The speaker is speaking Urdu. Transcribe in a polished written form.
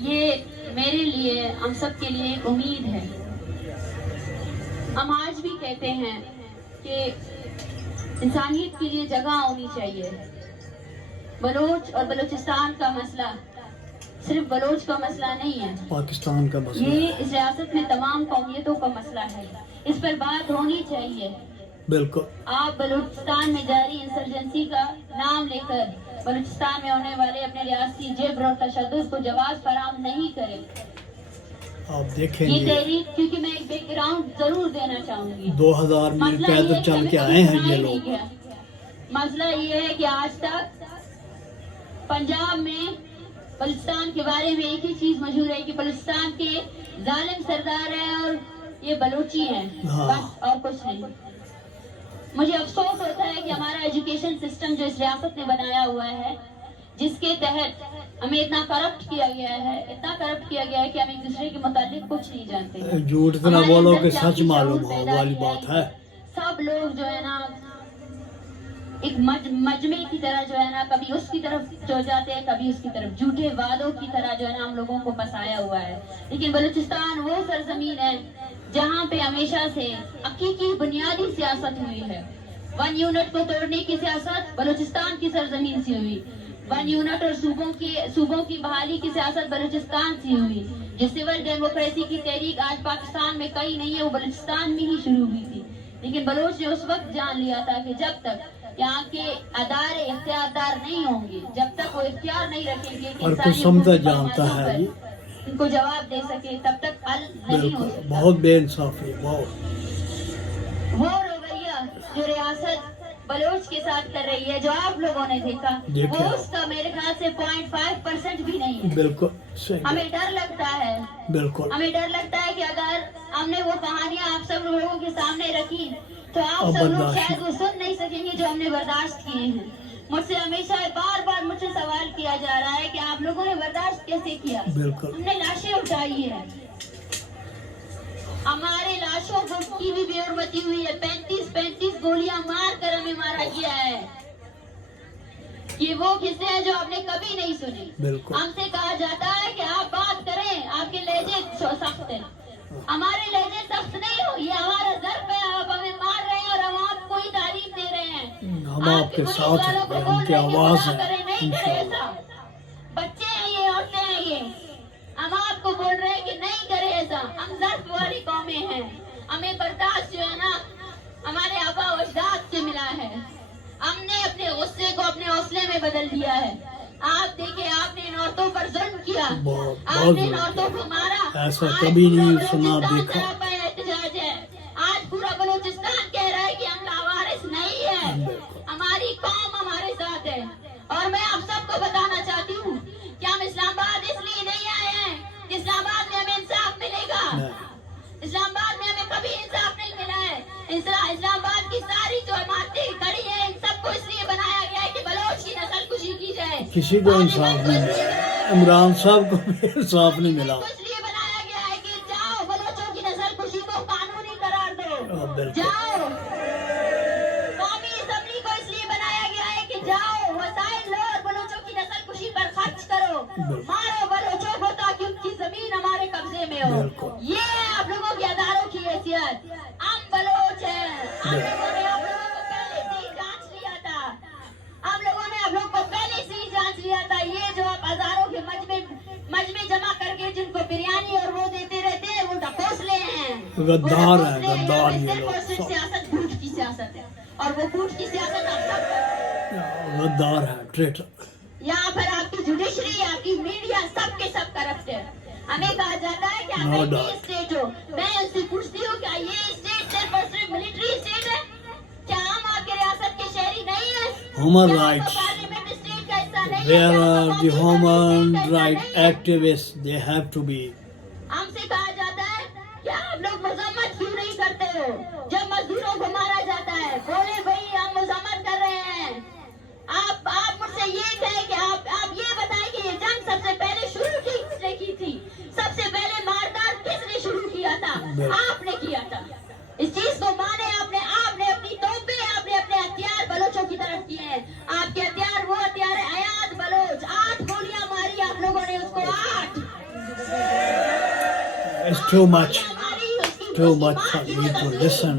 یہ میرے لیے ہم سب کے لیے ایک امید ہے. ہم آج بھی کہتے ہیں کہ انسانیت کے لیے جگہ ہونی چاہیے. بلوچ اور بلوچستان کا مسئلہ صرف بلوچ کا مسئلہ نہیں ہے، پاکستان کا مسئلہ یہ اس ریاست میں تمام قومیتوں کا مسئلہ ہے. اس پر بات ہونی چاہیے. بالکل. آپ بلوچستان میں جاری انسرجنسی کا نام لے کر بلوچستان میں ہونے والے اپنے ریاستی جبر اور تشدد کو جواز فراہم نہیں کریں. آپ دیکھیں یہ گے تحریک، کیونکہ میں ایک بیک گراؤنڈ ضرور دینا چاہوں گی. 2000 میل مسئلہ یہ پیدل ہے کہ چل ہمیں کے کبھی آئے ہیں سنا یہ ہی لوگ. نہیں گیا. مسئلہ یہ ہے کہ آج تک پنجاب میں بلوچستان کے بارے میں ایک ہی چیز مشہور ہے کہ بلوچستان کے ظالم سردار ہیں اور یہ بلوچی ہیں، بس اور کچھ نہیں. مجھے افسوس ہوتا ہے کہ ہمارا ایجوکیشن سسٹم جو اس ریاست نے بنایا ہوا ہے، جس کے تحت ہمیں اتنا کرپٹ کیا گیا ہے کہ ہم ایک دوسرے کے متعلق کچھ نہیں جانتے. جھوٹ اتنا ہمارے بولو اندر کہ سیاسی سچ معلوم شعور ہو پیدا والی کیا بات ہے. سب لوگ جو ہے نا ایک مجمع کی طرح جو ہے نا کبھی اس کی طرف جو جاتے ہیں کبھی اس کی طرف، جھوٹے وعدوں کی طرح جو ہے نا ہم لوگوں کو بسایا ہوا ہے. لیکن بلوچستان وہ سرزمین ہے جہاں پہ ہمیشہ سے حقیقی بنیادی سیاست ہوئی ہے. 1 یونٹ کو توڑنے کی سیاست بلوچستان کی سرزمین سے ہوئی. 1 یونٹ اور صوبوں کی بحالی کی سیاست بلوچستان سے ہوئی. جو سول ڈیموکریسی کی تحریک آج پاکستان میں کہیں نہیں ہے، وہ بلوچستان میں ہی شروع ہوئی تھی. لیکن بلوچ نے اس وقت جان لیا تھا کہ جب تک یہاں کے ادارے اختیار دار نہیں ہوں گے، جب تک وہ اختیار نہیں رکھیں گے کہ اور کچھ انسانی سمجھا حقوق جانتا پامالیوں ہے پر ان کو جواب دے سکے، تب تک حل نہیں ہو بالکل. سکتا. بہت بے انصافی. بہت وہ رویہ جو ریاست بلوچ کے ساتھ کر رہی ہے، جو آپ لوگوں نے دیکھا، وہ اس کا میرے خیال سے 0.5% بھی نہیں ہے. بالکل صحیح. ہمیں ڈر لگتا ہے، بالکل. ہمیں ڈر لگتا ہے کہ اگر ہم نے وہ کہانیاں آپ سب لوگوں کے سامنے رکھی تو آپ اب سب لوگ برداشت شاید وہ سن نہیں سکیں گے جو ہم نے برداشت کیے ہیں. مجھ سے ہمیشہ بار بار مجھ سے سوال کیا جا رہا ہے کہ آپ لوگوں نے برداشت کیسے کیا؟ بالکل. ہم نے لاشیں اٹھائی ہیں، ہمارے لاشوں کی بھی بے حرمتی ہوئی ہے. 35 گولیاں مار کر ہمیں مارا گیا ہے. یہ وہ قصے ہیں جو آپ نے کبھی نہیں سنے. بالکل. ہم سے کہا جاتا ہے کہ آپ بات کریں، آپ کے لہجے سخت ہیں. ہمارے لہجے سخت نہیں ہو، یہ ہمارا ضرب ہے. آپ ہمیں مار رہے ہیں اور ہم آپ کو ہی تعلیم دے رہے ہیں. ہم آپ کے پولیس ساتھ والوں کو ہیں، ہم بول کی رہے ہیں کہ آواز خدا ہے کرے نہیں کرے ایسا. بچے ہیں یہ، عورتیں ہیں یہ، ہم آپ کو بول رہے ہیں کہ نہیں کرے ایسا. ہم ضرب والی قومیں ہیں. ہمیں برداشت جو ہے نا ہمارے آبا و اجداد سے ملا ہے. ہم نے اپنے غصے کو اپنے حوصلے میں بدل دیا ہے. آپ دیکھیں، آپ نے ان عورتوں پر ظلم کیا، آپ نے ان عورتوں کو مارا. ایسا آج کبھی پورا نہیں سنا بلوچستان دیکھا. سراپا احتجاج ہے. آج پورا بلوچستان کہہ رہا ہے کہ ہم لاوارث نہیں ہے، ہماری قوم ہمارے ساتھ ہے. اور میں آپ سب کو بتانا چاہتی ہوں کہ ہم اسلام آباد اس لیے نہیں آئے ہیں کہ اسلام آباد میں ہمیں انصاف ملے گا. اسلام آباد میں ہمیں کبھی انصاف نہیں ملا ہے. اسلام آباد کی ساری جو عمارتیں کھڑی ہیں، ان سب کو اس لیے بنایا گیا ہے کہ بلوچ کی نسل کشی کی جائے. کسی کو انصاف نہیں ملا. عمران صاحب کو بھی انصاف نہیں ملا. اس لیے بنایا گیا ہے کہ جاؤ بلوچوں کی نسل کشی کو قانونی قرار دو. بالکل. جاؤ، قومی اسمبلی کو اس لیے بنایا گیا ہے کہ جاؤ وسائل لو اور بلوچوں کی نسل کشی پر خرچ کرو. مارو بلوچوں کو تاکہ ان کی زمین ہمارے قبضے میں ہو. یہ ہے آپ لوگوں کی اداروں کی حیثیت. ہم بلوچ ہیں. ہم لوگوں نے آپ لوگوں کو پہلے سے ہی جانچ لیا تھا. ہم لوگوں نے آپ لوگوں کو پہلے سے ہی جانچ لیا تھا. یہ جو آپ ہزاروں کے مجمع جمع کر کے جن کو بریانی اور وہ دیتے رہتے ہیں، وہ ڈھکوسلے ہیں، غدار ہیں. غدار یہ صرف اور صرف سیاست جھوٹ کی سیاست ہے. اور وہ جھوٹ کی سیاست آپ سب کرتے ہیں. غدار ہے. ٹریٹر. یہاں پر آپ کی جوڈیشری، آپ کی میڈیا، سب کے سب کرپٹ ہے. ہمیں کہا جاتا ہے کہ آپ ایک اسٹیٹ ہو. میں اس سے پوچھتی ہوں کیا یہ اسٹیٹ صرف اور صرف ملٹری اسٹیٹ ہے؟ کیا ہم آپ کے ریاست کے شہری نہیں ہیں؟ Human کیا rights. پارلیمنٹ اسٹیٹ کا حصہ نہیں ہے؟ Where کیا are the قومی human اسمبلی اسٹیٹ کا حصہ rights نہیں ہے؟ activists? They have to be. ہم سے کہا جاتا ہے کہ آپ لوگ مذمت کیوں نہیں کرتے ہو جب مزدوروں کو مارا جاتا ہے؟ بولے بھائی ہم مذمت کر رہے ہیں. آپ مجھ سے یہ کہیں کہ آپ یہ بتائیں کہ یہ جنگ سب سے پہلے شروع کس نے کی تھی؟ سب سے پہلے ماردار کس نے شروع کیا تھا؟ آپ نے کیا تھا. اس چیز کو مانے. آپ نے اپنی توپیں، آپ نے اپنے ہتھیار بلوچوں کی طرف کیے ہیں. آپ کے ہتھیار وہ ہتھیار ہے ایاز بلوچ. 8 گولیاں ماری آپ لوگوں نے اس کو. 8 It's too much for me to listen